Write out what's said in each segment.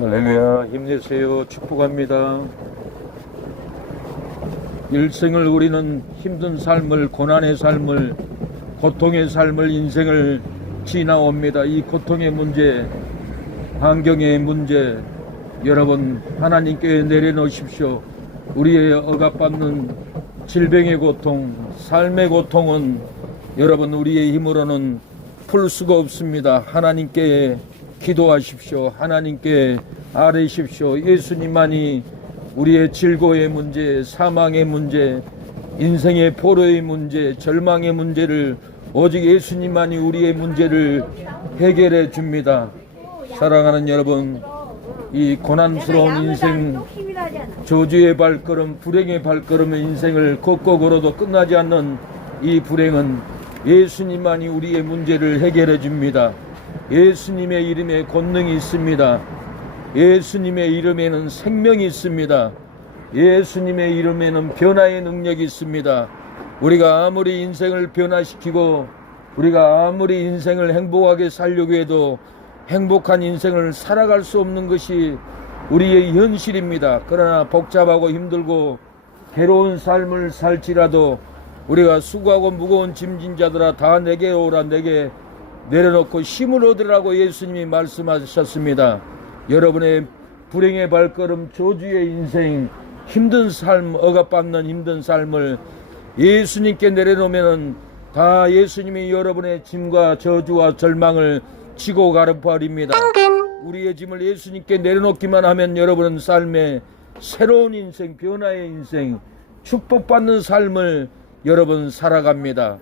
할렐루야, 힘내세요. 축복합니다. 일생을 우리는 힘든 삶을, 고난의 삶을, 고통의 삶을, 인생을 지나옵니다. 이 고통의 문제, 환경의 문제, 여러분 하나님께 내려놓으십시오. 우리의 억압받는 질병의 고통, 삶의 고통은 여러분 우리의 힘으로는 풀 수가 없습니다. 하나님께 기도하십시오. 하나님께 아뢰십시오. 예수님만이 우리의 질고의 문제, 사망의 문제, 인생의 포로의 문제, 절망의 문제를 오직 예수님만이 우리의 문제를 해결해 줍니다. 사랑하는 여러분, 이 고난스러운 인생, 저주의 발걸음, 불행의 발걸음의 인생을 걷고 걸어도 끝나지 않는 이 불행은 예수님만이 우리의 문제를 해결해 줍니다. 예수님의 이름에 권능이 있습니다. 예수님의 이름에는 생명이 있습니다. 예수님의 이름에는 변화의 능력이 있습니다. 우리가 아무리 인생을 변화시키고 우리가 아무리 인생을 행복하게 살려고 해도 행복한 인생을 살아갈 수 없는 것이 우리의 현실입니다. 그러나 복잡하고 힘들고 괴로운 삶을 살지라도 우리가 수고하고 무거운 짐진 자들아 다 내게 오라, 내게 내려놓고 힘을 얻으라고 예수님이 말씀하셨습니다. 여러분의 불행의 발걸음, 저주의 인생, 힘든 삶, 억압받는 힘든 삶을 예수님께 내려놓으면 다 예수님이 여러분의 짐과 저주와 절망을 지고 가버립니다. 우리의 짐을 예수님께 내려놓기만 하면 여러분은 삶의 새로운 인생, 변화의 인생, 축복받는 삶을 여러분 살아갑니다.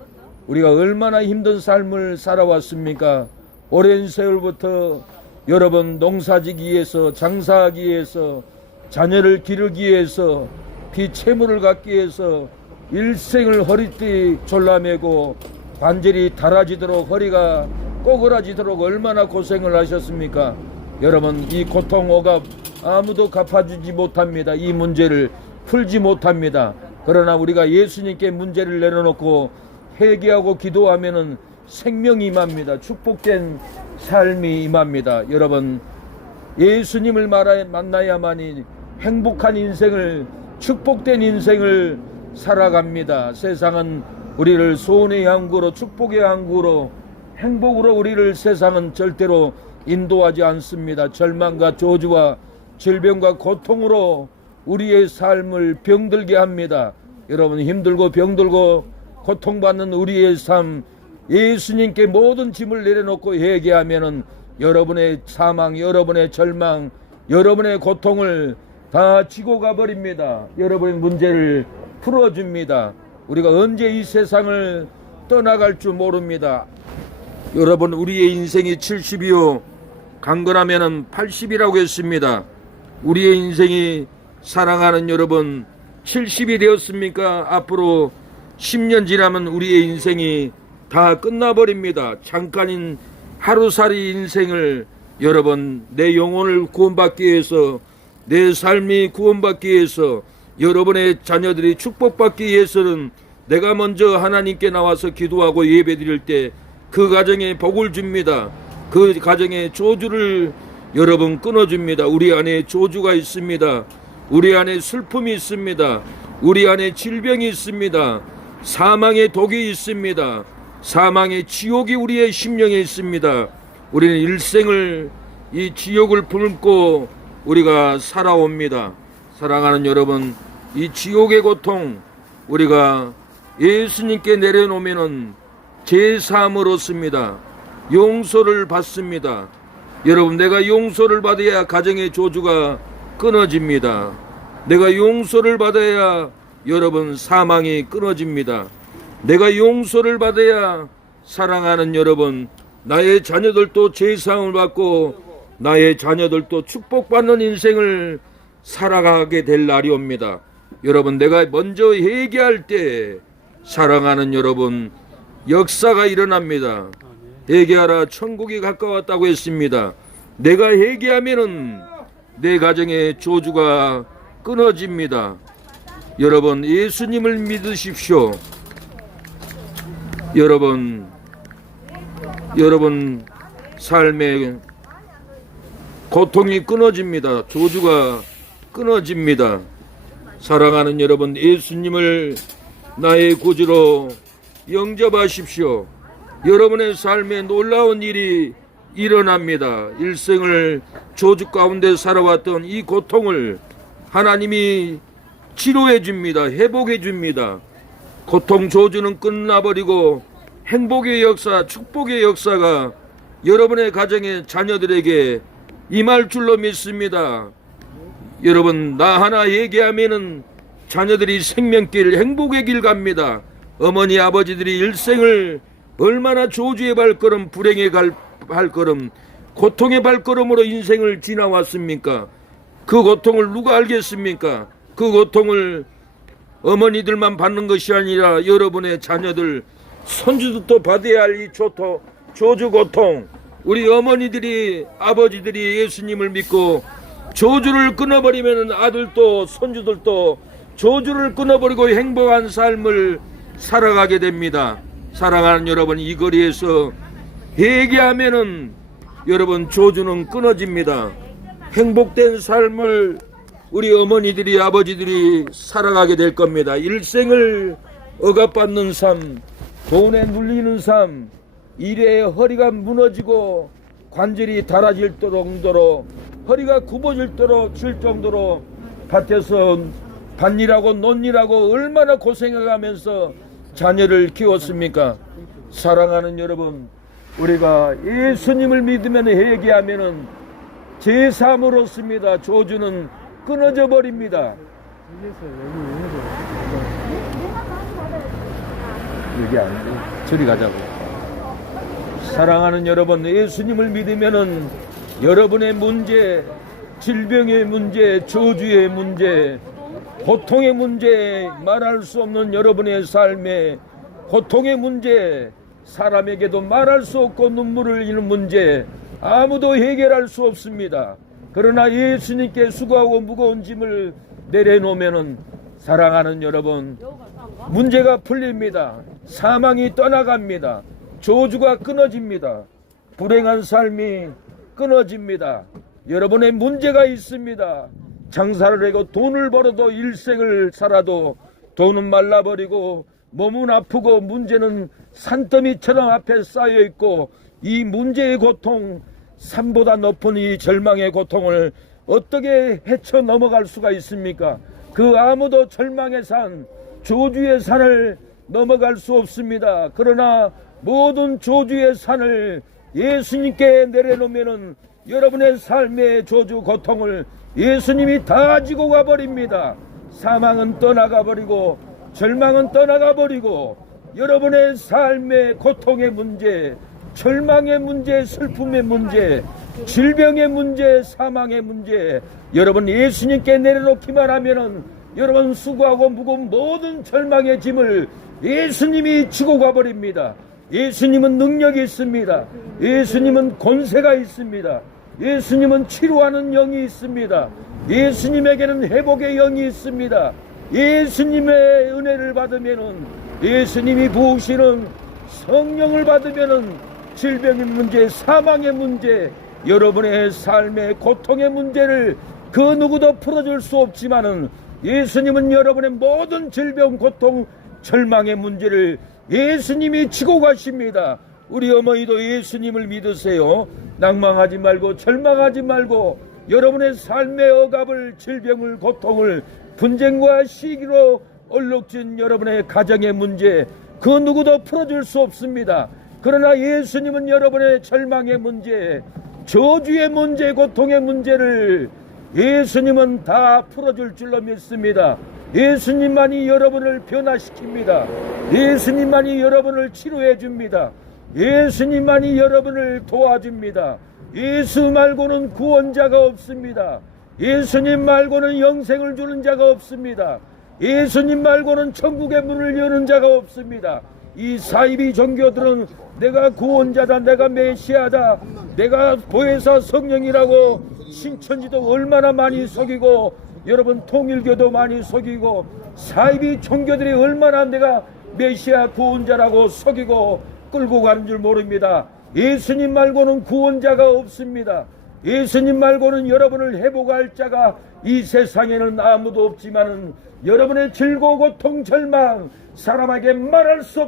우리가 얼마나 힘든 삶을 살아왔습니까? 오랜 세월부터 여러분 농사지기 위해서, 장사하기 위해서, 자녀를 기르기 위해서, 비채무를 갖기 위해서 일생을 허리띠 졸라매고 관절이 닳아지도록, 허리가 꼬그라지도록 얼마나 고생을 하셨습니까? 여러분, 이 고통, 억압 아무도 갚아주지 못합니다. 이 문제를 풀지 못합니다. 그러나 우리가 예수님께 문제를 내려놓고 회개하고 기도하면은 생명이 임합니다. 축복된 삶이 임합니다. 여러분, 예수님을 만나야만이 행복한 인생을, 축복된 인생을 살아갑니다. 세상은 우리를 소원의 항구로, 축복의 항구로, 행복으로 우리를 세상은 절대로 인도하지 않습니다. 절망과 저주와 질병과 고통으로 우리의 삶을 병들게 합니다. 여러분, 힘들고 병들고 고통받는 우리의 삶, 예수님께 모든 짐을 내려놓고 회개하면은 여러분의 사망, 여러분의 절망, 여러분의 고통을 다 지고 가버립니다. 여러분의 문제를 풀어줍니다. 우리가 언제 이 세상을 떠나갈 줄 모릅니다. 여러분, 우리의 인생이 70이요 강건하면은 80이라고 했습니다. 우리의 인생이, 사랑하는 여러분, 70이 되었습니까? 앞으로 10년 지나면 우리의 인생이 다 끝나버립니다. 잠깐인 하루살이 인생을, 여러분, 내 영혼을 구원받기 위해서, 내 삶이 구원받기 위해서, 여러분의 자녀들이 축복받기 위해서는 내가 먼저 하나님께 나와서 기도하고 예배드릴 때 그 가정에 복을 줍니다. 그 가정에 저주를 여러분 끊어줍니다. 우리 안에 저주가 있습니다. 우리 안에 슬픔이 있습니다. 우리 안에 질병이 있습니다. 사망의 독이 있습니다. 사망의 지옥이 우리의 심령에 있습니다. 우리는 일생을 이 지옥을 품고 우리가 살아옵니다. 사랑하는 여러분, 이 지옥의 고통 우리가 예수님께 내려놓으면 제사함을 얻습니다. 용서를 받습니다. 여러분, 내가 용서를 받아야 가정의 저주가 끊어집니다. 내가 용서를 받아야 여러분 사망이 끊어집니다. 내가 용서를 받아야, 사랑하는 여러분, 나의 자녀들도 제사함을 받고 나의 자녀들도 축복받는 인생을 살아가게 될 날이 옵니다. 여러분, 내가 먼저 회개할 때, 사랑하는 여러분, 역사가 일어납니다. 회개하라, 천국이 가까웠다고 했습니다. 내가 회개하면은 내 가정의 저주가 끊어집니다. 여러분, 예수님을 믿으십시오. 여러분 삶의 고통이 끊어집니다. 저주가 끊어집니다. 사랑하는 여러분, 예수님을 나의 구주로 영접하십시오. 여러분의 삶에 놀라운 일이 일어납니다. 일생을 저주 가운데 살아왔던 이 고통을 하나님이 치료해 줍니다. 회복해 줍니다. 고통 저주는 끝나버리고 행복의 역사, 축복의 역사가 여러분의 가정의 자녀들에게 임할 줄로 믿습니다. 여러분, 나 하나 얘기하면은 자녀들이 생명길, 행복의 길 갑니다. 어머니 아버지들이 일생을 얼마나 저주의 발걸음, 불행의 발걸음, 고통의 발걸음으로 인생을 지나왔습니까? 그 고통을 누가 알겠습니까? 그 고통을 어머니들만 받는 것이 아니라 여러분의 자녀들, 손주들도 받아야 할 이 저주 고통, 우리 어머니들이, 아버지들이 예수님을 믿고 저주를 끊어버리면 아들도 손주들도 저주를 끊어버리고 행복한 삶을 살아가게 됩니다. 사랑하는 여러분, 이 거리에서 회개하면은 여러분 저주는 끊어집니다. 행복된 삶을 우리 어머니들이, 아버지들이 살아가게 될 겁니다. 일생을 억압받는 삶, 돈에 눌리는 삶, 일에 허리가 무너지고 관절이 닳아질 정도로, 허리가 굽어질 정도로 밭에서 밭일하고 논일하고 얼마나 고생해가면서 자녀를 키웠습니까? 사랑하는 여러분, 우리가 예수님을 믿으면, 회개하면은 제3을 얻습니다. 저주는 끊어져 버립니다. 여기 아닌데 저리 가자고. 사랑하는 여러분, 예수님을 믿으면은 여러분의 문제, 질병의 문제, 저주의 문제, 고통의 문제, 말할 수 없는 여러분의 삶의 고통의 문제, 사람에게도 말할 수 없고 눈물을 흘리는 문제, 아무도 해결할 수 없습니다. 그러나 예수님께 수고하고 무거운 짐을 내려놓으면은, 사랑하는 여러분, 문제가 풀립니다. 사망이 떠나갑니다. 저주가 끊어집니다. 불행한 삶이 끊어집니다. 여러분의 문제가 있습니다. 장사를 하고 돈을 벌어도 일생을 살아도 돈은 말라버리고 몸은 아프고 문제는 산더미처럼 앞에 쌓여있고, 이 문제의 고통, 산보다 높은 이 절망의 고통을 어떻게 헤쳐 넘어갈 수가 있습니까? 그 아무도 절망의 산, 저주의 산을 넘어갈 수 없습니다. 그러나 모든 저주의 산을 예수님께 내려놓으면은 여러분의 삶의 저주 고통을 예수님이 다 지고 가버립니다. 사망은 떠나가 버리고 절망은 떠나가 버리고 여러분의 삶의 고통의 문제, 절망의 문제, 슬픔의 문제, 질병의 문제, 사망의 문제, 여러분 예수님께 내려놓기만 하면은 여러분 수고하고 무거운 모든 절망의 짐을 예수님이 지고 가버립니다. 예수님은 능력이 있습니다. 예수님은 권세가 있습니다. 예수님은 치료하는 영이 있습니다. 예수님에게는 회복의 영이 있습니다. 예수님의 은혜를 받으면은, 예수님이 부으시는 성령을 받으면은 질병의 문제, 사망의 문제, 여러분의 삶의 고통의 문제를 그 누구도 풀어줄 수 없지만은 예수님은 여러분의 모든 질병, 고통, 절망의 문제를 예수님이 지고 가십니다. 우리 어머니도 예수님을 믿으세요. 낭망하지 말고 절망하지 말고 여러분의 삶의 억압을, 질병을, 고통을, 분쟁과 시기로 얼룩진 여러분의 가정의 문제, 그 누구도 풀어줄 수 없습니다. 그러나 예수님은 여러분의 절망의 문제, 저주의 문제, 고통의 문제를 예수님은 다 풀어줄 줄로 믿습니다. 예수님만이 여러분을 변화시킵니다. 예수님만이 여러분을 치료해 줍니다. 예수님만이 여러분을 도와줍니다. 예수 말고는 구원자가 없습니다. 예수님 말고는 영생을 주는 자가 없습니다. 예수님 말고는 천국의 문을 여는 자가 없습니다. 이 사이비 종교들은 내가 구원자다, 내가 메시아다, 내가 보혜사 성령이라고 신천지도 얼마나 많이 속이고, 여러분 통일교도 많이 속이고, 사이비 종교들이 얼마나 내가 메시아 구원자라고 속이고 끌고 가는 줄 모릅니다. 예수님 말고는 구원자가 없습니다. 예수님 말고는 여러분을 회복할 자가 이 세상에는 아무도 없지만은 여러분의 즐거워 고통 절망, 사람에게 말할 수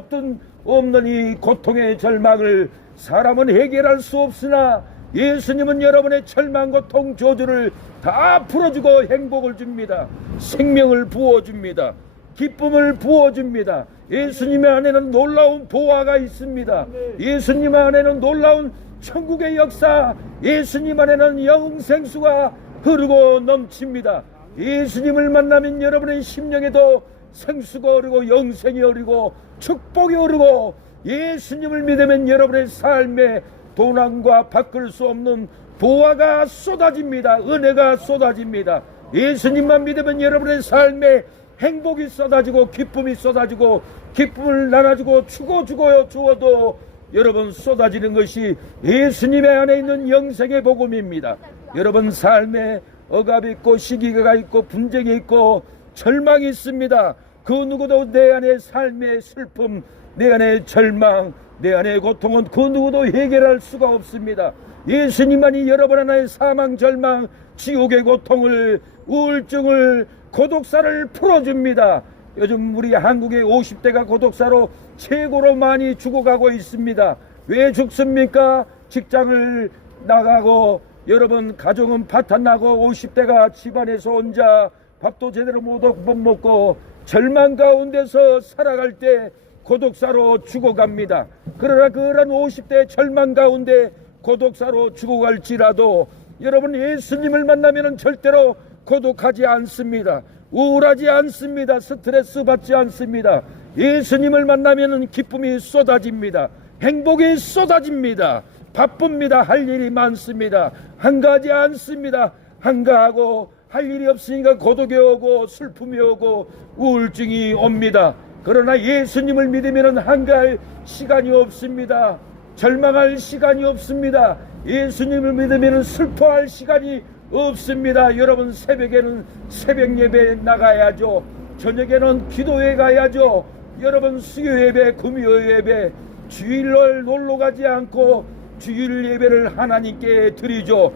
없는 이 고통의 절망을 사람은 해결할 수 없으나 예수님은 여러분의 절망, 고통, 저주를 다 풀어주고 행복을 줍니다. 생명을 부어줍니다. 기쁨을 부어줍니다. 예수님 안에는 놀라운 보화가 있습니다. 예수님 안에는 놀라운 천국의 역사, 예수님 안에는 영생수가 흐르고 넘칩니다. 예수님을 만나면 여러분의 심령에도 생수가 흐르고 영생이 흐르고 축복이 흐르고, 예수님을 믿으면 여러분의 삶에 도난과 바꿀 수 없는 보화가 쏟아집니다. 은혜가 쏟아집니다. 예수님만 믿으면 여러분의 삶에 행복이 쏟아지고 기쁨이 쏟아지고, 기쁨을 나눠주고 주어도 여러분 쏟아지는 것이 예수님의 안에 있는 영생의 복음입니다. 여러분 삶에 억압이 있고 시기가 있고 분쟁이 있고 절망이 있습니다. 그 누구도 내 안의 삶의 슬픔, 내 안의 절망, 내 안의 고통은 그 누구도 해결할 수가 없습니다. 예수님만이 여러분 안의 사망, 절망, 지옥의 고통을, 우울증을, 고독사를 풀어줍니다. 요즘 우리 한국의 50대가 고독사로 최고로 많이 죽어가고 있습니다. 왜 죽습니까? 직장을 나가고 여러분 가정은 파탄나고 50대가 집안에서 혼자 밥도 제대로 못 먹고 절망 가운데서 살아갈 때 고독사로 죽어갑니다. 그러나 그런 50대 절망 가운데 고독사로 죽어갈지라도 여러분 예수님을 만나면 절대로 고독하지 않습니다. 우울하지 않습니다. 스트레스 받지 않습니다. 예수님을 만나면 기쁨이 쏟아집니다. 행복이 쏟아집니다. 바쁩니다. 할 일이 많습니다. 한가하지 않습니다. 한가하고 할 일이 없으니까 고독이 오고 슬픔이 오고 우울증이 옵니다. 그러나 예수님을 믿으면 한가할 시간이 없습니다. 절망할 시간이 없습니다. 예수님을 믿으면 슬퍼할 시간이 없습니다. 여러분 새벽에는 새벽 예배 나가야죠. 저녁에는 기도회 가야죠. 여러분 수요 예배, 금요 예배, 주일날 놀러 가지 않고 주일 예배를 하나님께 드리죠.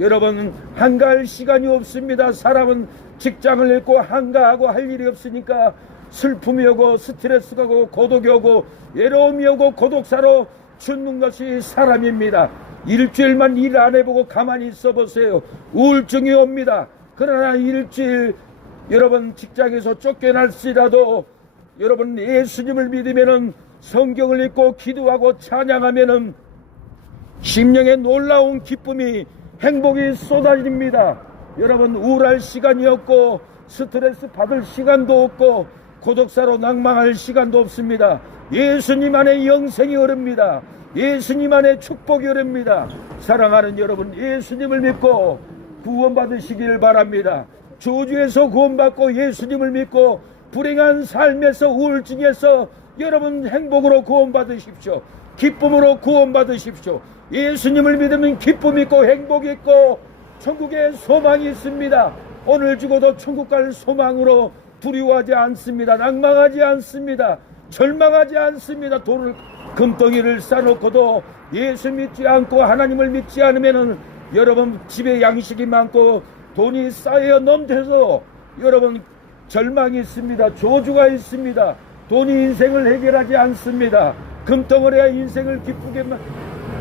여러분 한가할 시간이 없습니다. 사람은 직장을 잃고 한가하고 할 일이 없으니까 슬픔이 오고 스트레스가 오고 고독이 오고 외로움이 오고 고독사로 죽는 것이 사람입니다. 일주일만 일 안 해보고 가만히 있어 보세요. 우울증이 옵니다. 그러나 일주일 여러분 직장에서 쫓겨날지라도 여러분 예수님을 믿으면은 성경을 읽고 기도하고 찬양하면은 심령에 놀라운 기쁨이 행복이 쏟아집니다. 여러분 우울할 시간이 없고 스트레스 받을 시간도 없고 고독사로 낭망할 시간도 없습니다. 예수님 안에 영생이 흐릅니다. 예수님 안에 축복이 흐릅니다. 사랑하는 여러분 예수님을 믿고 구원받으시기를 바랍니다. 저주에서 구원받고 예수님을 믿고 불행한 삶에서 우울증에서 여러분 행복으로 구원받으십시오. 기쁨으로 구원받으십시오. 예수님을 믿으면 기쁨이 있고 행복이 있고 천국에 소망이 있습니다. 오늘 죽어도 천국 갈 소망으로 두려워하지 않습니다. 낭망하지 않습니다. 절망하지 않습니다. 돈을 금덩이를 싸놓고도 예수 믿지 않고 하나님을 믿지 않으면은 여러분 집에 양식이 많고 돈이 쌓여 넘쳐서 여러분 절망이 있습니다. 저주가 있습니다. 돈이 인생을 해결하지 않습니다. 금덩어리가 인생을 기쁘게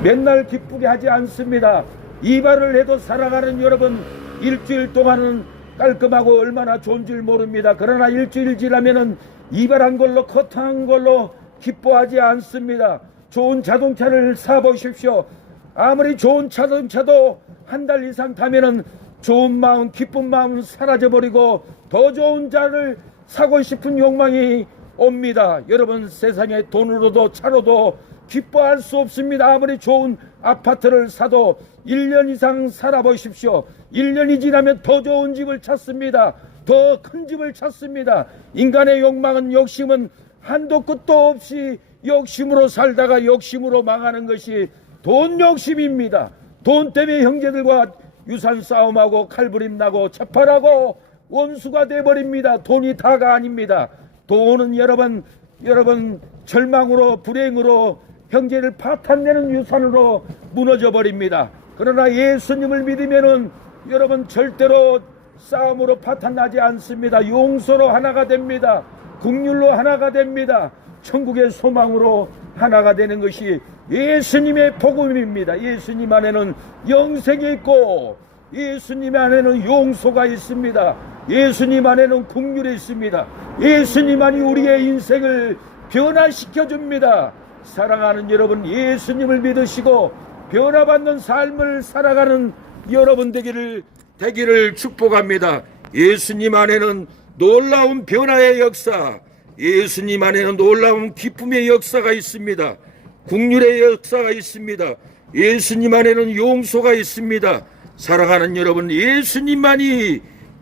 맨날 기쁘게 하지 않습니다. 이발을 해도 살아가는 여러분 일주일 동안은 깔끔하고 얼마나 좋은 줄 모릅니다. 그러나 일주일 지나면은 이발한 걸로 커트한 걸로 기뻐하지 않습니다. 좋은 자동차를 사보십시오. 아무리 좋은 자동차도 한 달 이상 타면은 좋은 마음 기쁜 마음 사라져버리고 더 좋은 차를 사고 싶은 욕망이 옵니다. 여러분 세상에 돈으로도 차로도 기뻐할 수 없습니다. 아무리 좋은 아파트를 사도 1년 이상 살아보십시오. 1년이 지나면 더 좋은 집을 찾습니다. 더 큰 집을 찾습니다. 인간의 욕망은 욕심은 한도 끝도 없이 욕심으로 살다가 욕심으로 망하는 것이 돈 욕심입니다. 돈 때문에 형제들과 유산 싸움하고 칼부림 나고 재판하고 원수가 돼버립니다. 돈이 다가 아닙니다. 돈은 여러분 절망으로 불행으로 형제를 파탄내는 유산으로 무너져 버립니다. 그러나 예수님을 믿으면은 여러분 절대로 싸움으로 파탄나지 않습니다. 용서로 하나가 됩니다. 긍휼로 하나가 됩니다. 천국의 소망으로 하나가 되는 것이 예수님의 복음입니다. 예수님 안에는 영생이 있고 예수님 안에는 용서가 있습니다. 예수님 안에는 긍휼이 있습니다. 예수님만이 우리의 인생을 변화시켜 줍니다. 사랑하는 여러분, 예수님을 믿으시고 변화받는 삶을 살아가는 여러분 되기를 축복합니다. 예수님 안에는 놀라운 변화의 역사, 예수님 안에는 놀라운 기쁨의 역사가 있습니다. 긍휼의 역사가 있습니다. 예수님 안에는 용서가 있습니다. 사랑하는 여러분, 예수님만이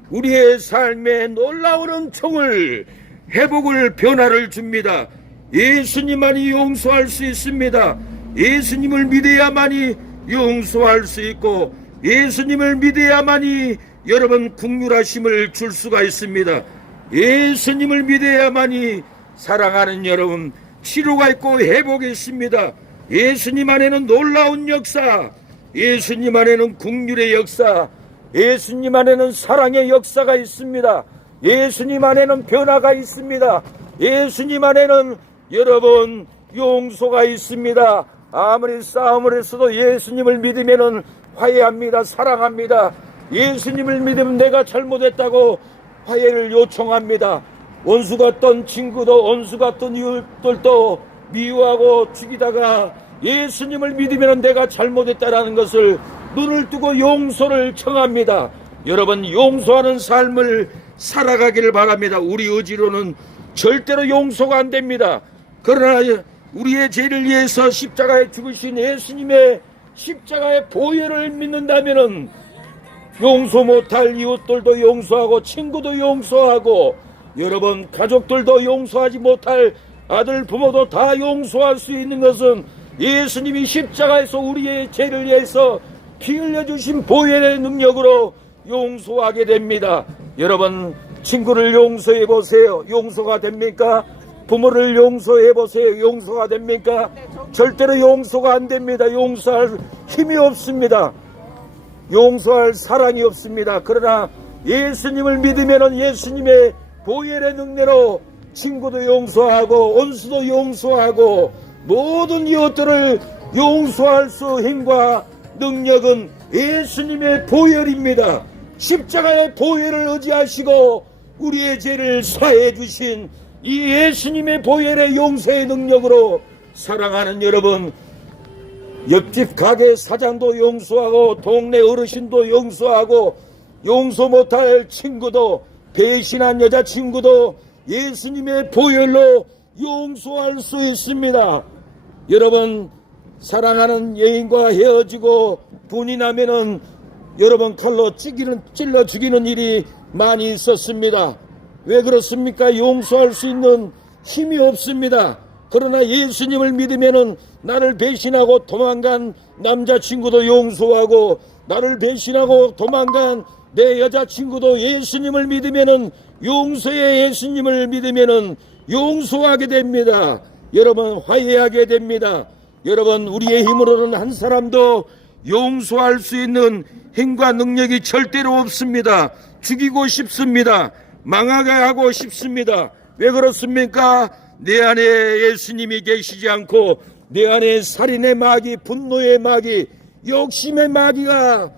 우리의 삶에 놀라운 은총을, 회복을, 변화를 줍니다. 예수님만이 용서할 수 있습니다. 예수님을 믿어야만이 용서할 수 있고 예수님을 믿어야만이 여러분 긍휼하심을 줄 수가 있습니다. 예수님을 믿어야만이 사랑하는 여러분 치료가 있고 회복이 있습니다. 예수님 안에는 놀라운 역사, 예수님 안에는 긍휼의 역사, 예수님 안에는 사랑의 역사가 있습니다. 예수님 안에는 변화가 있습니다. 예수님 안에는 여러분 용서가 있습니다. 아무리 싸움을 했어도 예수님을 믿으면 화해합니다. 사랑합니다. 예수님을 믿으면 내가 잘못했다고 화해를 요청합니다. 원수 같던 친구도 원수 같던 이웃들도 미워하고 죽이다가 예수님을 믿으면 내가 잘못했다라는 것을 눈을 뜨고 용서를 청합니다. 여러분, 용서하는 삶을 살아가기를 바랍니다. 우리 의지로는 절대로 용서가 안 됩니다. 그러나 우리의 죄를 위해서 십자가에 죽으신 예수님의 십자가의 보혈을 믿는다면은 용서 못할 이웃들도 용서하고 친구도 용서하고 여러분 가족들도 용서하지 못할 아들 부모도 다 용서할 수 있는 것은 예수님이 십자가에서 우리의 죄를 위해서 피 흘려주신 보혈의 능력으로 용서하게 됩니다. 여러분 친구를 용서해 보세요. 용서가 됩니까? 부모를 용서해 보세요. 용서가 됩니까? 절대로 용서가 안 됩니다. 용서할 힘이 없습니다. 용서할 사랑이 없습니다. 그러나 예수님을 믿으면 예수님의 보혈의 능력으로 친구도 용서하고 원수도 용서하고 모든 이웃들을 용서할 수 힘과 능력은 예수님의 보혈입니다. 십자가의 보혈을 의지하시고 우리의 죄를 사해 주신 이 예수님의 보혈의 용서의 능력으로 사랑하는 여러분, 옆집 가게 사장도 용서하고 동네 어르신도 용서하고 용서 못할 친구도 배신한 여자친구도 예수님의 보혈로 용서할 수 있습니다. 여러분 사랑하는 여인과 헤어지고 분이 나면은 여러분 칼로 찔러 죽이는 일이 많이 있었습니다. 왜 그렇습니까? 용서할 수 있는 힘이 없습니다. 그러나 예수님을 믿으면은 나를 배신하고 도망간 남자친구도 용서하고 나를 배신하고 도망간 내 여자친구도 예수님을 믿으면은 용서의 예수님을 믿으면은 용서하게 됩니다. 여러분 화해하게 됩니다. 여러분 우리의 힘으로는 한 사람도 용서할 수 있는 힘과 능력이 절대로 없습니다. 죽이고 싶습니다. 망하게 하고 싶습니다. 왜 그렇습니까? 내 안에 예수님이 계시지 않고 내 안에 살인의 마귀, 분노의 마귀, 욕심의 마귀가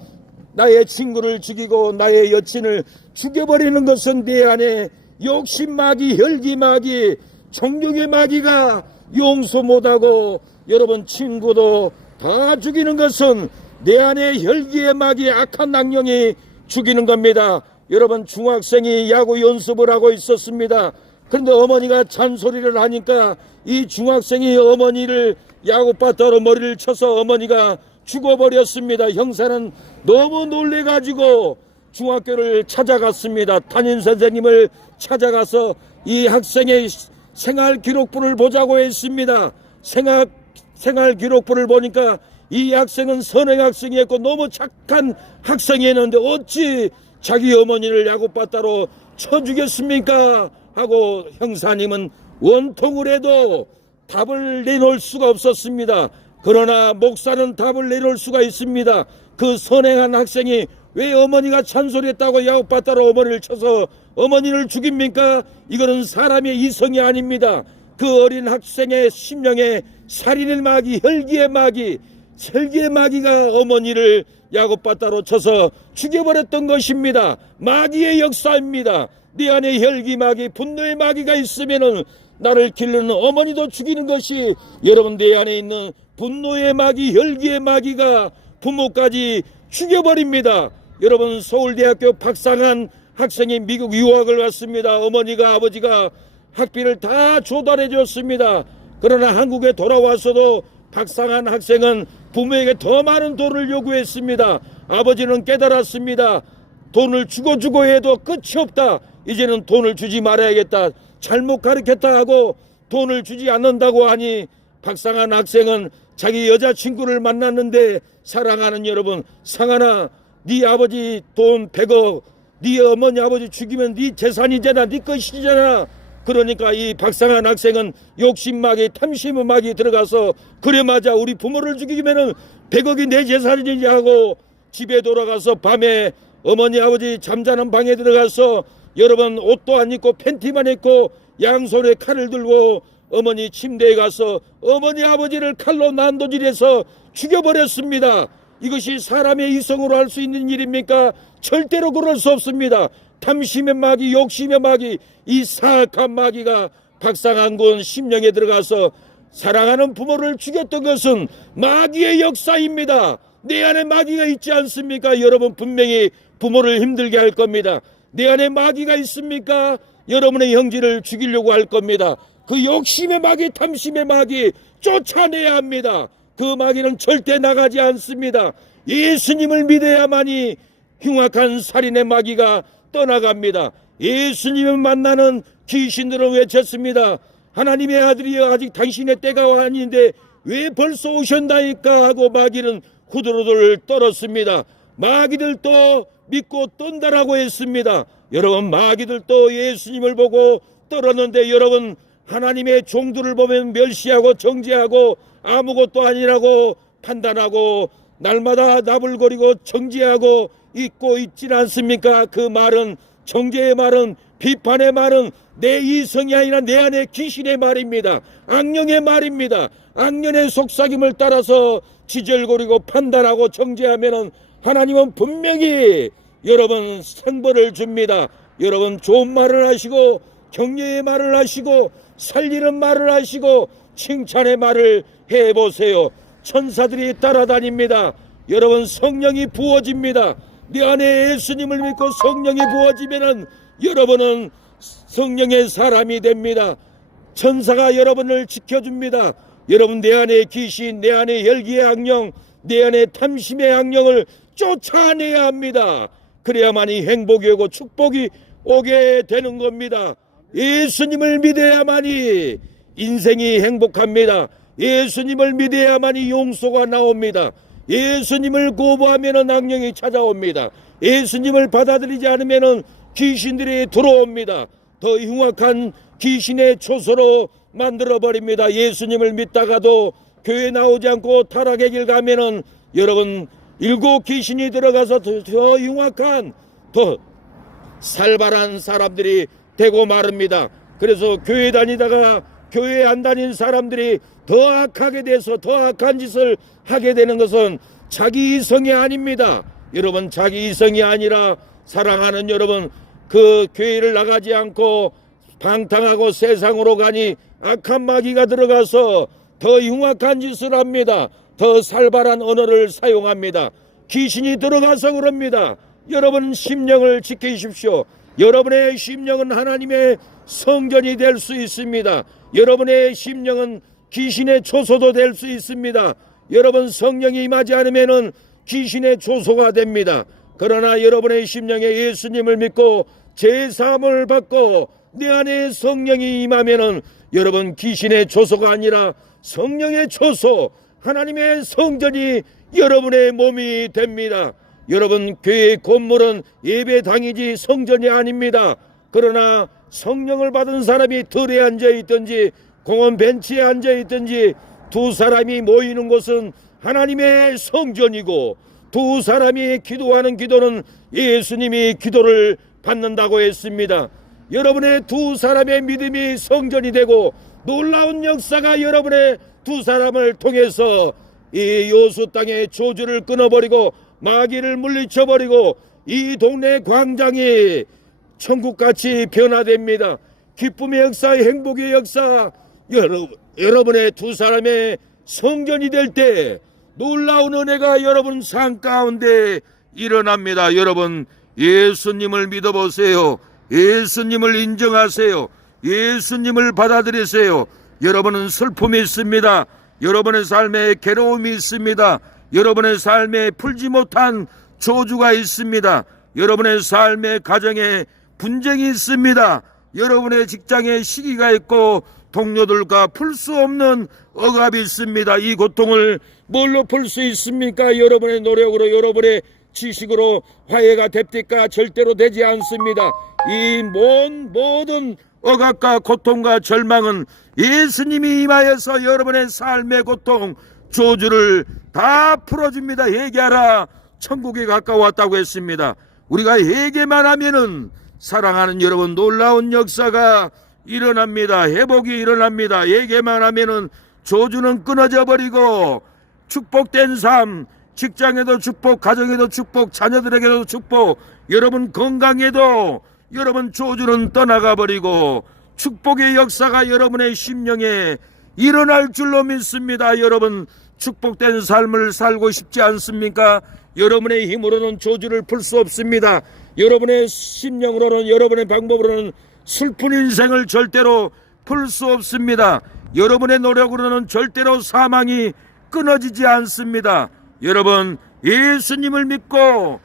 나의 친구를 죽이고 나의 여친을 죽여버리는 것은 내 안에 욕심 마귀, 혈기 마귀, 정욕의 마귀가 용서 못하고 여러분 친구도 다 죽이는 것은 내 안에 혈기의 마귀, 악한 악령이 죽이는 겁니다. 여러분 중학생이 야구 연습을 하고 있었습니다. 그런데 어머니가 잔소리를 하니까 이 중학생이 어머니를 야구바타로 머리를 쳐서 어머니가 죽어버렸습니다. 형사는 너무 놀래가지고 중학교를 찾아갔습니다. 담임선생님을 찾아가서 이 학생의 생활기록부를 보자고 했습니다. 생활기록부를 보니까 이 학생은 선행 학생이었고 너무 착한 학생이었는데 어찌 자기 어머니를 야구바타로 쳐주겠습니까? 하고 형사님은 원통을 해도 답을 내놓을 수가 없었습니다. 그러나 목사는 답을 내놓을 수가 있습니다. 그 선행한 학생이 왜 어머니가 잔소리했다고 야곱바따로 어머니를 쳐서 어머니를 죽입니까? 이거는 사람의 이성이 아닙니다. 그 어린 학생의 심령에 살인의 마귀, 혈기의 마귀가 어머니를 야곱바따로 쳐서 죽여버렸던 것입니다. 마귀의 역사입니다. 네 안에 혈기 마귀, 분노의 마귀가 있으면은 나를 기르는 어머니도 죽이는 것이, 여러분 내 안에 있는 분노의 마귀, 혈기의 마귀가 부모까지 죽여버립니다. 여러분, 서울대학교 박상한 학생이 미국 유학을 갔습니다. 어머니가 아버지가 학비를 다 조달해 줬습니다. 그러나 한국에 돌아와서도 박상한 학생은 부모에게 더 많은 돈을 요구했습니다. 아버지는 깨달았습니다. 돈을 주고 해도 끝이 없다. 이제는 돈을 주지 말아야겠다. 잘못 가르쳤다 하고 돈을 주지 않는다고 하니 박상한 학생은 자기 여자친구를 만났는데, 사랑하는 여러분, 상한아, 네 아버지 돈 100억, 네 어머니 아버지 죽이면 네 재산이잖아, 네 것이잖아. 그러니까 이 박상한 학생은 욕심마귀, 탐심마귀 들어가서, 그래 맞아, 우리 부모를 죽이면은 100억이 내 재산이지 하고 집에 돌아가서 밤에 어머니 아버지 잠자는 방에 들어가서 여러분 옷도 안 입고 팬티만 입고 양손에 칼을 들고 어머니 침대에 가서 어머니 아버지를 칼로 난도질해서 죽여버렸습니다. 이것이 사람의 이성으로 할 수 있는 일입니까? 절대로 그럴 수 없습니다. 탐심의 마귀, 욕심의 마귀, 이 사악한 마귀가 박상한 군 심령에 들어가서 사랑하는 부모를 죽였던 것은 마귀의 역사입니다. 내 안에 마귀가 있지 않습니까? 여러분 분명히 부모를 힘들게 할 겁니다. 내 안에 마귀가 있습니까? 여러분의 형제를 죽이려고 할 겁니다. 그 욕심의 마귀, 탐심의 마귀 쫓아내야 합니다. 그 마귀는 절대 나가지 않습니다. 예수님을 믿어야만이 흉악한 살인의 마귀가 떠나갑니다. 예수님을 만나는 귀신들은 외쳤습니다. 하나님의 아들이 아직 당신의 때가 아닌데 왜 벌써 오셨나이까 하고 마귀는 후들후들 떨었습니다. 마귀들도 믿고 떤다라고 했습니다. 여러분, 마귀들도 예수님을 보고 떨었는데, 여러분 하나님의 종들을 보면 멸시하고 정죄하고 아무것도 아니라고 판단하고 날마다 나불거리고 정죄하고 있고 있진 않습니까? 그 말은, 정죄의 말은, 비판의 말은 내 이성이 아니라 내 안에 귀신의 말입니다. 악령의 말입니다. 악령의 속삭임을 따라서 지절거리고 판단하고 정죄하면은 하나님은 분명히 여러분 생벌을 줍니다. 여러분 좋은 말을 하시고 격려의 말을 하시고 살리는 말을 하시고 칭찬의 말을 해보세요. 천사들이 따라다닙니다. 여러분 성령이 부어집니다. 내 안에 예수님을 믿고 성령이 부어지면은 여러분은 성령의 사람이 됩니다. 천사가 여러분을 지켜줍니다. 여러분 내 안에 귀신, 내 안에 혈기의 악령, 내 안에 탐심의 악령을 쫓아내야 합니다. 그래야만이 행복이 오고 축복이 오게 되는 겁니다. 예수님을 믿어야만이 인생이 행복합니다. 예수님을 믿어야만이 용서가 나옵니다. 예수님을 거부하면 악령이 찾아옵니다. 예수님을 받아들이지 않으면 귀신들이 들어옵니다. 더 흉악한 귀신의 초소로 만들어버립니다. 예수님을 믿다가도 교회 나오지 않고 타락의 길 가면은 여러분 일곱 귀신이 들어가서 더 흉악한, 더 살벌한 사람들이 되고 마릅니다. 그래서 교회 다니다가 교회 안 다닌 사람들이 더 악하게 돼서 더 악한 짓을 하게 되는 것은 자기 이성이 아닙니다. 여러분 자기 이성이 아니라 사랑하는 여러분, 그 교회를 나가지 않고 방탕하고 세상으로 가니 악한 마귀가 들어가서 더 흉악한 짓을 합니다. 더 살벌한 언어를 사용합니다. 귀신이 들어가서 그럽니다. 여러분 심령을 지키십시오. 여러분의 심령은 하나님의 성전이 될 수 있습니다. 여러분의 심령은 귀신의 초소도 될 수 있습니다. 여러분 성령이 임하지 않으면 귀신의 초소가 됩니다. 그러나 여러분의 심령에 예수님을 믿고 제사함을 받고 내 안에 성령이 임하면 여러분 귀신의 초소가 아니라 성령의 초소, 하나님의 성전이 여러분의 몸이 됩니다. 여러분 교회의 건물은 예배당이지 성전이 아닙니다. 그러나 성령을 받은 사람이 들에 앉아있든지 공원 벤치에 앉아있든지 두 사람이 모이는 곳은 하나님의 성전이고 두 사람이 기도하는 기도는 예수님이 기도를 받는다고 했습니다. 여러분의 두 사람의 믿음이 성전이 되고 놀라운 역사가 여러분의 두 사람을 통해서 이 요수 땅의 저주를 끊어버리고 마귀를 물리쳐버리고 이 동네 광장이 천국같이 변화됩니다. 기쁨의 역사, 행복의 역사, 여러분의 두 사람의 성전이 될 때 놀라운 은혜가 여러분 삶 가운데 일어납니다. 여러분, 예수님을 믿어보세요. 예수님을 인정하세요. 예수님을 받아들이세요. 여러분은 슬픔이 있습니다. 여러분의 삶에 괴로움이 있습니다. 여러분의 삶에 풀지 못한 저주가 있습니다. 여러분의 삶의 가정에 분쟁이 있습니다. 여러분의 직장에 시기가 있고 동료들과 풀 수 없는 억압이 있습니다. 이 고통을 뭘로 풀 수 있습니까? 여러분의 노력으로, 여러분의 지식으로 화해가 됩니까? 절대로 되지 않습니다. 이 모든 억압과 고통과 절망은 예수님이 임하여서 여러분의 삶의 고통, 저주를 다 풀어줍니다. 회개하라, 천국이 가까웠다고 했습니다. 우리가 회개만 하면은 사랑하는 여러분, 놀라운 역사가 일어납니다. 회복이 일어납니다. 회개만 하면은 저주는 끊어져 버리고 축복된 삶, 직장에도 축복, 가정에도 축복, 자녀들에게도 축복, 여러분 건강에도 여러분 저주는 떠나가 버리고 축복의 역사가 여러분의 심령에 일어날 줄로 믿습니다. 여러분, 축복된 삶을 살고 싶지 않습니까? 여러분의 힘으로는 저주를 풀 수 없습니다. 여러분의 심령으로는, 여러분의 방법으로는 슬픈 인생을 절대로 풀 수 없습니다. 여러분의 노력으로는 절대로 사망이 끊어지지 않습니다. 여러분, 예수님을 믿고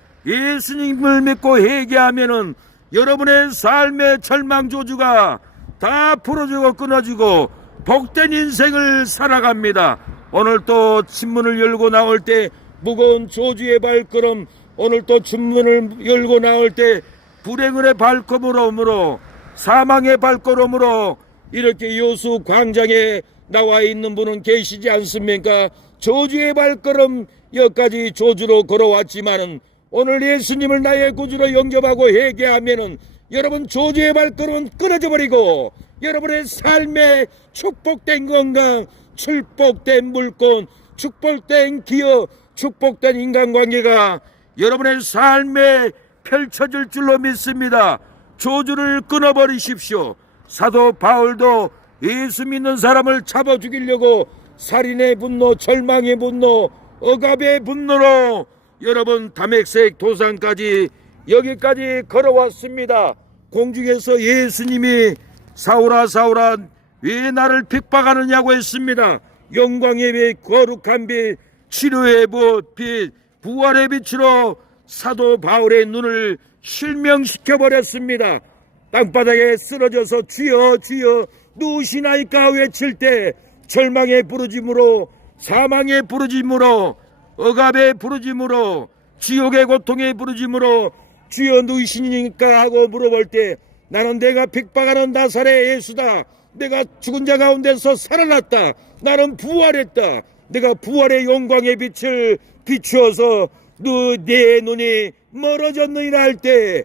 회개하면은 여러분의 삶의 절망 저주가 다 풀어지고 끊어지고 복된 인생을 살아갑니다. 오늘 또 신문을 열고 나올 때 무거운 저주의 발걸음, 오늘 또 주문을 열고 나올 때 불행의 발걸음으로, 사망의 발걸음으로 이렇게 요수 광장에 나와 있는 분은 계시지 않습니까? 저주의 발걸음, 여기까지 저주로 걸어왔지만은 오늘 예수님을 나의 구주로 영접하고 회개하면은 여러분 저주의 발걸음은 끊어져 버리고 여러분의 삶에 축복된 건강, 축복된 물건, 축복된 기업, 축복된 인간관계가 여러분의 삶에 펼쳐질 줄로 믿습니다. 저주를 끊어버리십시오. 사도 바울도 예수 믿는 사람을 잡아 죽이려고 살인의 분노, 절망의 분노, 억압의 분노로 여러분 다메섹 도상까지 여기까지 걸어왔습니다. 공중에서 예수님이 사울아 사울아 왜 나를 핍박하느냐고 했습니다. 영광의 빛, 거룩한 빛, 치료의 빛, 부활의 빛으로 사도 바울의 눈을 실명시켜 버렸습니다. 땅바닥에 쓰러져서 주여 주여 누구시나이까 외칠 때 절망의 부르짐으로, 사망의 부르짐으로, 억압의 부르짐으로, 지옥의 고통의 부르짐으로 주여 누구시니까 하고 물어볼 때 나는 내가 핍박하는 나사렛 예수다. 내가 죽은 자 가운데서 살아났다. 나는 부활했다. 내가 부활의 영광의 빛을 비추어서 내 눈이 멀어졌느니라 할 때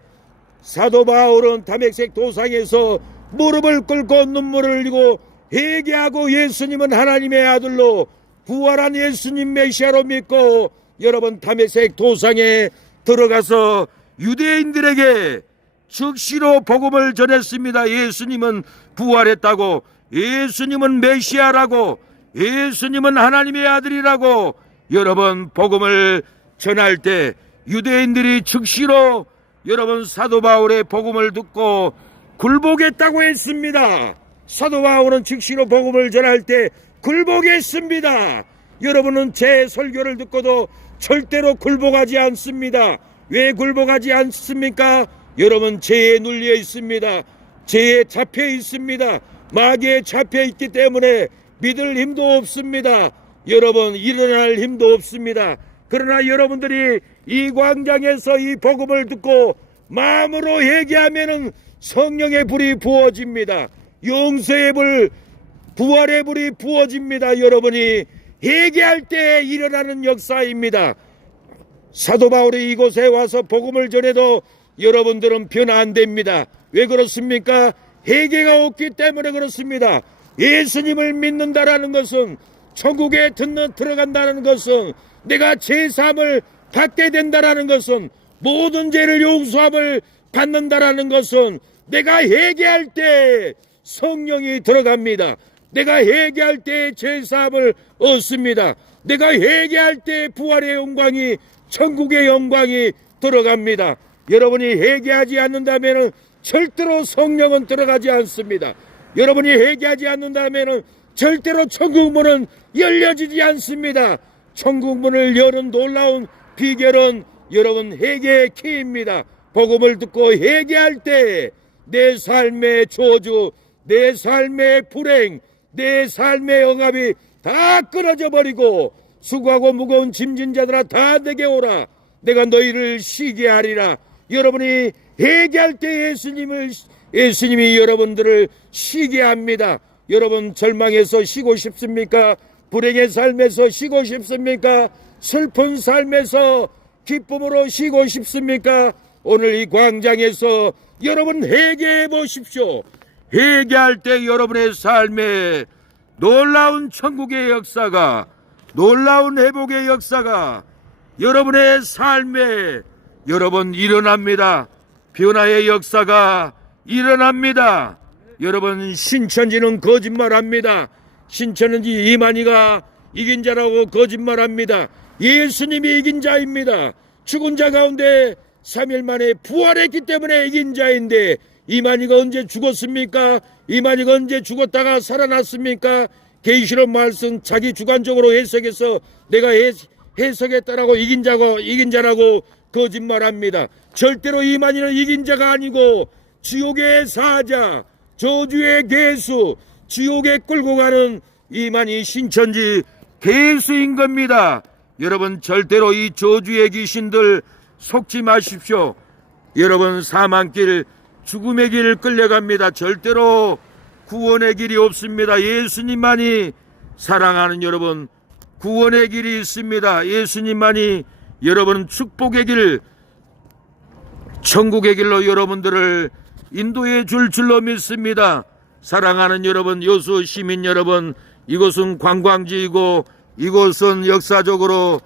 사도 바울은 다메섹 도상에서 무릎을 꿇고 눈물을 흘리고 회개하고 예수님은 하나님의 아들로 부활한 예수님 메시아로 믿고 여러분 다메섹 도상에 들어가서 유대인들에게 즉시로 복음을 전했습니다. 예수님은 부활했다고, 예수님은 메시아라고, 예수님은 하나님의 아들이라고 여러분 복음을 전할 때 유대인들이 즉시로 여러분 사도 바울의 복음을 듣고 굴복했다고 했습니다. 사도 바울은 즉시로 복음을 전할 때 굴복했습니다. 여러분은 제 설교를 듣고도 절대로 굴복하지 않습니다. 왜 굴복하지 않습니까? 여러분 죄에 눌려 있습니다. 죄에 잡혀 있습니다. 마귀에 잡혀 있기 때문에 믿을 힘도 없습니다. 여러분 일어날 힘도 없습니다. 그러나 여러분들이 이 광장에서 이 복음을 듣고 마음으로 회개하면은 성령의 불이 부어집니다. 용서의 불, 부활의 불이 부어집니다. 여러분이 회개할 때 일어나는 역사입니다. 사도 바울이 이곳에 와서 복음을 전해도 여러분들은 변화 안 됩니다. 왜 그렇습니까? 회개가 없기 때문에 그렇습니다. 예수님을 믿는다라는 것은, 천국에 들어간다는 것은, 내가 제사함을 받게 된다라는 것은, 모든 죄를 용서함을 받는다라는 것은, 내가 회개할 때 성령이 들어갑니다. 내가 회개할 때 제사함을 얻습니다. 내가 회개할 때 부활의 영광이, 천국의 영광이 들어갑니다. 여러분이 회개하지 않는다면 절대로 성령은 들어가지 않습니다. 여러분이 회개하지 않는다면 절대로 천국 문은 열려지지 않습니다. 천국 문을 여는 놀라운 비결은 여러분 회개의 키입니다. 복음을 듣고 회개할 때 내 삶의 저주, 내 삶의 불행, 내 삶의 영합이 다 끊어져 버리고, 수고하고 무거운 짐진 자들아 다 내게 오라, 내가 너희를 쉬게 하리라. 여러분이 회개할 때 예수님이 여러분들을 쉬게 합니다. 여러분 절망에서 쉬고 싶습니까? 불행의 삶에서 쉬고 싶습니까? 슬픈 삶에서 기쁨으로 쉬고 싶습니까? 오늘 이 광장에서 여러분 회개해 보십시오. 회개할 때 여러분의 삶에 놀라운 천국의 역사가, 놀라운 회복의 역사가 여러분의 삶에 여러분 일어납니다. 변화의 역사가 일어납니다. 여러분, 신천지는 거짓말합니다. 신천지 이만희가 이긴 자라고 거짓말합니다. 예수님이 이긴 자입니다. 죽은 자 가운데 3일 만에 부활했기 때문에 이긴 자인데, 이만희가 언제 죽었습니까? 이만희가 언제 죽었다가 살아났습니까? 계시록 말씀 자기 주관적으로 해석해서 내가 해석했다라고 이긴 자라고 거짓말합니다. 절대로 이만희는 이긴 자가 아니고 지옥의 사자, 저주의 괴수, 지옥에 끌고 가는 이만희 신천지 괴수인 겁니다. 여러분, 절대로 이 저주의 귀신들 속지 마십시오. 여러분, 사망길, 죽음의 길 끌려갑니다. 절대로 구원의 길이 없습니다. 예수님만이, 사랑하는 여러분, 구원의 길이 있습니다. 예수님만이 여러분 축복의 길, 천국의 길로 여러분들을 인도해 줄 줄로 믿습니다. 사랑하는 여러분, 여수 시민 여러분, 이곳은 관광지이고 이곳은 역사적으로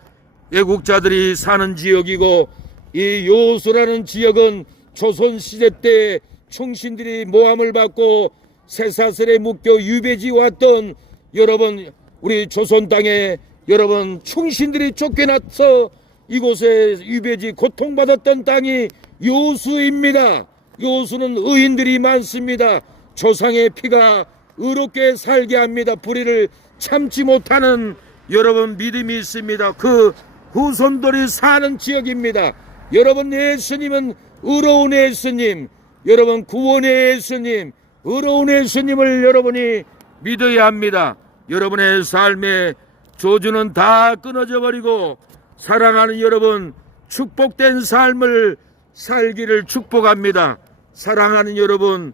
애국자들이 사는 지역이고, 이 여수라는 지역은 조선시대 때 충신들이 모함을 받고 쇠사슬에 묶여 유배지 왔던, 여러분 우리 조선 땅에 여러분 충신들이 쫓겨나서 이곳에 유배지 고통받았던 땅이 여수입니다. 여수는 의인들이 많습니다. 조상의 피가 의롭게 살게 합니다. 불의를 참지 못하는 여러분 믿음이 있습니다. 그 후손들이 사는 지역입니다. 여러분, 예수님은 의로운 예수님, 여러분 구원의 예수님, 의로운 예수님을 여러분이 믿어야 합니다. 여러분의 삶의 저주는 다 끊어져 버리고, 사랑하는 여러분, 축복된 삶을 살기를 축복합니다. 사랑하는 여러분,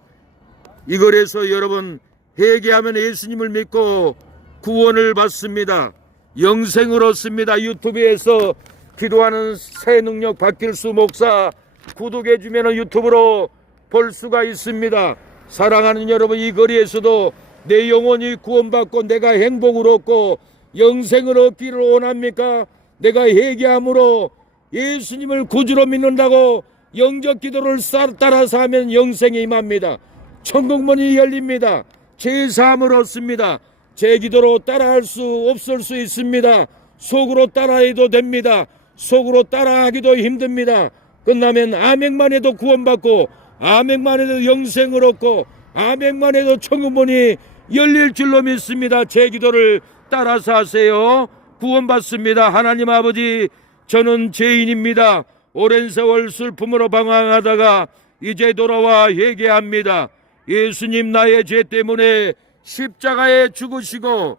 이거에서 여러분 회개하면 예수님을 믿고 구원을 받습니다. 영생을 얻습니다. 유튜브에서 기도하는 새 능력 박길수 목사 구독해 주면 유튜브로 볼 수가 있습니다. 사랑하는 여러분, 이 거리에서도 내 영혼이 구원받고 내가 행복을 얻고 영생을 얻기를 원합니까? 내가 회개함으로 예수님을 구주로 믿는다고 영적 기도를 따라서 하면 영생이 임합니다. 천국문이 열립니다. 제사함을 얻습니다. 제 기도로 따라할 수 없을 수 있습니다. 속으로 따라해도 됩니다. 속으로 따라하기도 힘듭니다. 끝나면 아멘만 해도 구원받고, 아멘만 해도 영생을 얻고, 아멘만 해도 천국문이 열릴 줄로 믿습니다. 제 기도를 따라서 하세요. 구원받습니다. 하나님 아버지, 저는 죄인입니다. 오랜 세월 슬픔으로 방황하다가 이제 돌아와 회개합니다. 예수님, 나의 죄 때문에 십자가에 죽으시고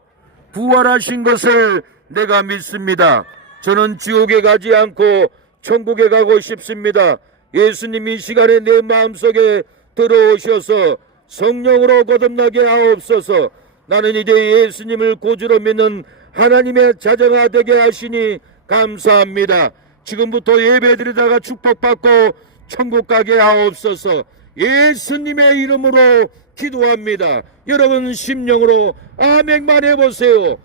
부활하신 것을 내가 믿습니다. 저는 지옥에 가지 않고 천국에 가고 싶습니다. 예수님이 이 시간에 내 마음속에 들어오셔서 성령으로 거듭나게 하옵소서. 나는 이제 예수님을 고주로 믿는 하나님의 자녀가 되게 하시니 감사합니다. 지금부터 예배드리다가 축복받고 천국 가게 하옵소서. 예수님의 이름으로 기도합니다. 여러분 심령으로 아멘만 해보세요.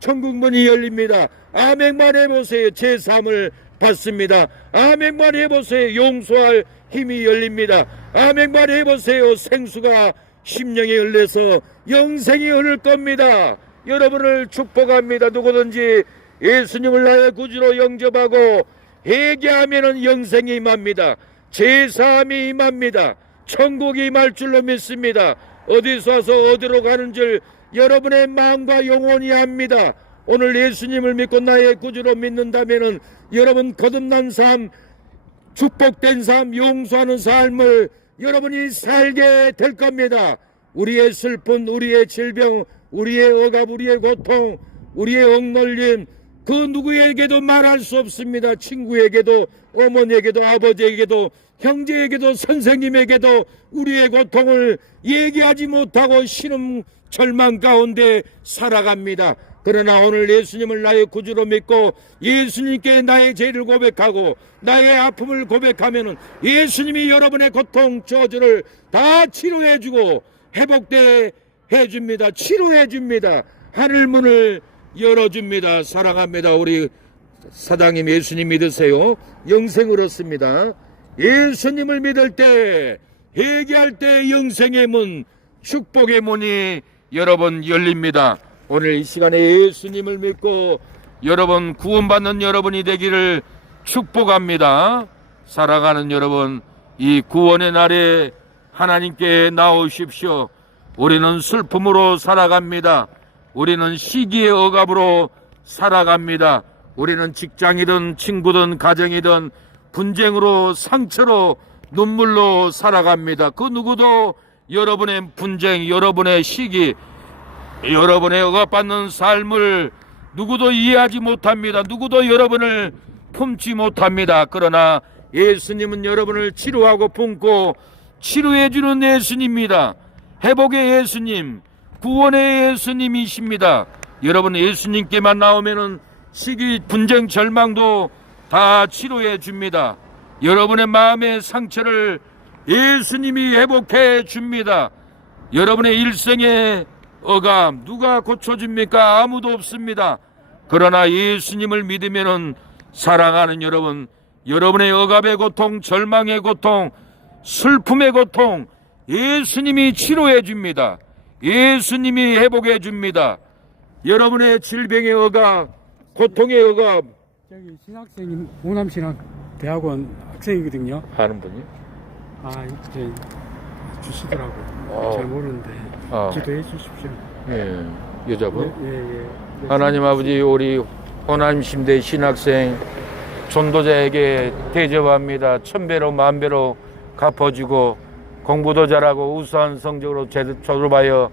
천국 문이 열립니다. 아멘만 해보세요. 제3을 받습니다. 아멘만 해보세요. 용서할 힘이 열립니다. 아멘만 해보세요. 생수가 심령에 흘러서 영생이 흐를 겁니다. 여러분을 축복합니다. 누구든지 예수님을 나의 구주로 영접하고 회개하면 영생이 임합니다. 제3이 임합니다. 천국이 임할 줄로 믿습니다. 어디서 와서 어디로 가는 줄 여러분의 마음과 영혼이 압니다. 오늘 예수님을 믿고 나의 구주로 믿는다면 여러분 거듭난 삶, 축복된 삶, 용서하는 삶을 여러분이 살게 될 겁니다. 우리의 슬픔, 우리의 질병, 우리의 억압, 우리의 고통, 우리의 억눌림, 그 누구에게도 말할 수 없습니다. 친구에게도, 어머니에게도, 아버지에게도, 형제에게도, 선생님에게도 우리의 고통을 얘기하지 못하고 신음 절망 가운데 살아갑니다. 그러나 오늘 예수님을 나의 구주로 믿고 예수님께 나의 죄를 고백하고 나의 아픔을 고백하면 예수님이 여러분의 고통, 저주를 다 치료해주고 회복되게 해줍니다. 치료해줍니다. 하늘문을 열어줍니다. 사랑합니다. 우리 사장님 예수님 믿으세요. 영생을 얻습니다. 예수님을 믿을 때, 회개할 때 영생의 문, 축복의 문이 여러분 열립니다. 오늘 이 시간에 예수님을 믿고 여러분 구원받는 여러분이 되기를 축복합니다. 사랑하는 여러분, 이 구원의 날에 하나님께 나오십시오. 우리는 슬픔으로 살아갑니다. 우리는 시기의 억압으로 살아갑니다. 우리는 직장이든 친구든 가정이든 분쟁으로, 상처로, 눈물로 살아갑니다. 그 누구도 여러분의 분쟁, 여러분의 시기, 여러분의 억압받는 삶을 누구도 이해하지 못합니다. 누구도 여러분을 품지 못합니다. 그러나 예수님은 여러분을 치료하고 품고 치료해주는 예수님입니다. 회복의 예수님, 구원의 예수님이십니다. 여러분 예수님께만 나오면은 시기, 분쟁, 절망도 다 치료해 줍니다. 여러분의 마음의 상처를 예수님이 회복해 줍니다. 여러분의 일생의 억압 누가 고쳐줍니까? 아무도 없습니다. 그러나 예수님을 믿으면은 사랑하는 여러분, 여러분의 억압의 고통, 절망의 고통, 슬픔의 고통 예수님이 치료해 줍니다. 예수님이 회복해 줍니다. 여러분의 질병의 억압, 고통의 억압. 저기 신학생이 호남신학대학원 학생이거든요. 하는 분이? 이제 주시더라고요. 잘 모르는데 기도해 주십시오. 예, 여자분? 예. 하나님 아버지, 우리 호남심대 신학생 전도자에게 대접합니다. 1000배로 10,000배로 갚아주고 공부도 잘하고 우수한 성적으로 졸업하여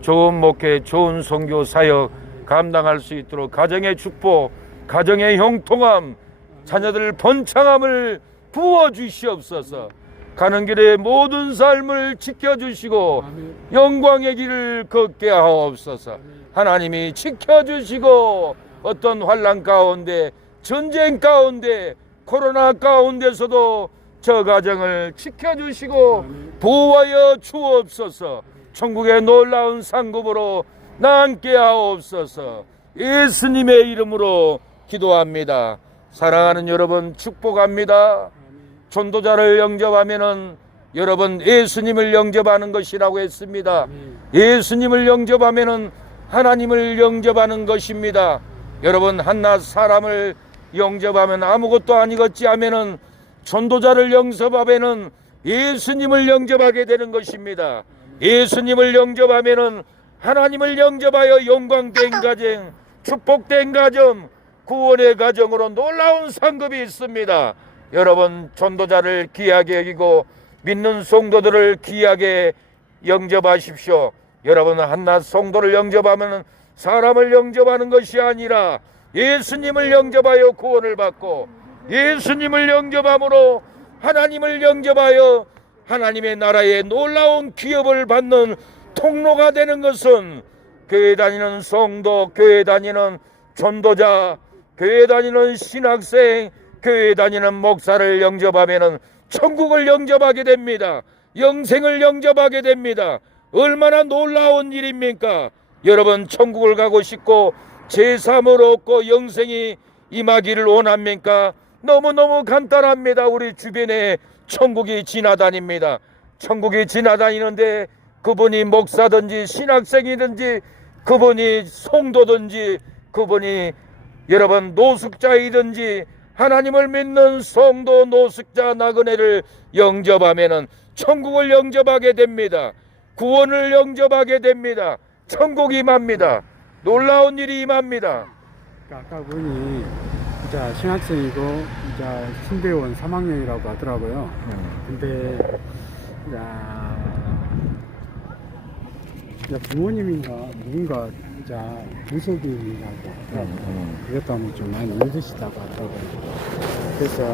좋은 목회, 좋은 선교 사역 감당할 수 있도록 가정의 축복, 가정의 형통함, 자녀들 번창함을 부어주시옵소서. 가는 길에 모든 삶을 지켜주시고 영광의 길을 걷게 하옵소서. 하나님이 지켜주시고 어떤 환난 가운데, 전쟁 가운데, 코로나 가운데서도 저 가정을 지켜주시고 보호하여 주옵소서. 천국의 놀라운 상급으로 남게 하옵소서. 예수님의 이름으로 기도합니다. 사랑하는 여러분, 축복합니다. 전도자를 영접하면은 여러분 예수님을 영접하는 것이라고 했습니다. 예수님을 영접하면은 하나님을 영접하는 것입니다. 여러분, 한낱 사람을 영접하면 아무것도 아니겠지 하면은 전도자를 영접하면은 예수님을 영접하게 되는 것입니다. 예수님을 영접하면은 하나님을 영접하여 영광된 가정, 축복된 가정, 구원의 가정으로 놀라운 상급이 있습니다. 여러분, 전도자를 귀하게 여기고 믿는 성도들을 귀하게 영접하십시오. 여러분, 한낱 성도를 영접하면 사람을 영접하는 것이 아니라 예수님을 영접하여 구원을 받고 예수님을 영접함으로 하나님을 영접하여 하나님의 나라의 놀라운 기업을 받는 통로가 되는 것은 교회 다니는 성도, 교회 다니는 전도자, 교회 다니는 신학생, 교회 다니는 목사를 영접하면은 천국을 영접하게 됩니다. 영생을 영접하게 됩니다. 얼마나 놀라운 일입니까? 여러분, 천국을 가고 싶고 제3을 얻고 영생이 임하기를 원합니까? 너무너무 간단합니다. 우리 주변에 천국이 지나다닙니다. 천국이 지나다니는데 그분이 목사든지 신학생이든지 그분이 성도든지 그분이 여러분 노숙자이든지 하나님을 믿는 성도, 노숙자, 나그네를 영접하면은 천국을 영접하게 됩니다. 구원을 영접하게 됩니다. 천국이 임합니다. 놀라운 일이 임합니다. 아까 보니 이제 신학생이고 이제 신대원 3학년이라고 하더라고요. 근데 이제 부모님인가 누군가 이제 무속인이라고 하더라고요. 그것도 하면 좀 많이 힘드시다고 하더라고요. 그래서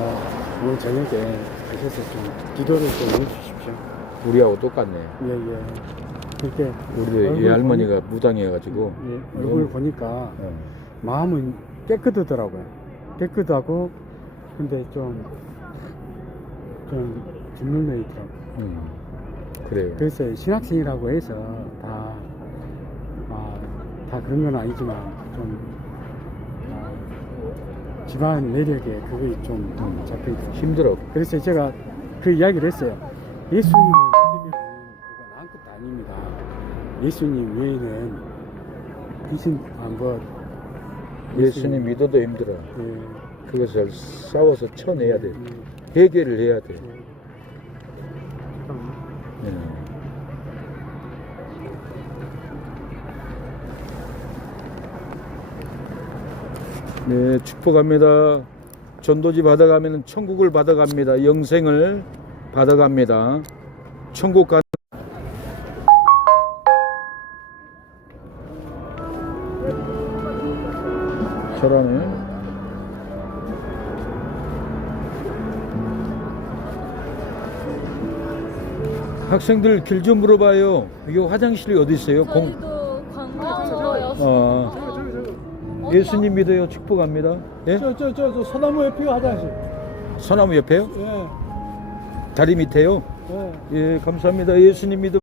오늘 저녁에 가셔서 좀 기도를 좀 해주십시오. 우리하고 똑같네. 예예. 그렇게 우리도 얼굴 이 할머니가 무당해가지고 예, 얼굴 보니까 마음은 깨끗하더라고요. 깨끗하고 근데 좀 짓눌려 있더라고요. 그래요. 그래서 신학생이라고 해서 다 그런 건 아니지만 좀 집안 내력에 그게 좀 잡혀 있어요. 힘들어. 그래서 제가 그 이야기를 했어요. 예수님을 믿으면 그건 아무것도 아닙니다. 예수님 외에는 귀신 예수님 믿어도 힘들어. 예, 그것을 싸워서 쳐내야 돼. 해결을 해야 돼. 네, 축복합니다. 전도지 받아가면 천국을 받아갑니다. 영생을 받아갑니다. 천국 가. 잘하네. 학생들 길 좀 물어봐요. 여기 화장실이 어디 있어요? 저희도 관광으로 예수님 믿어요. 축복합니다. 예? 저 소나무 옆에 화장실. 소나무 옆에요? 예, 다리 밑에요? 예. 예, 감사합니다. 예수님 믿어.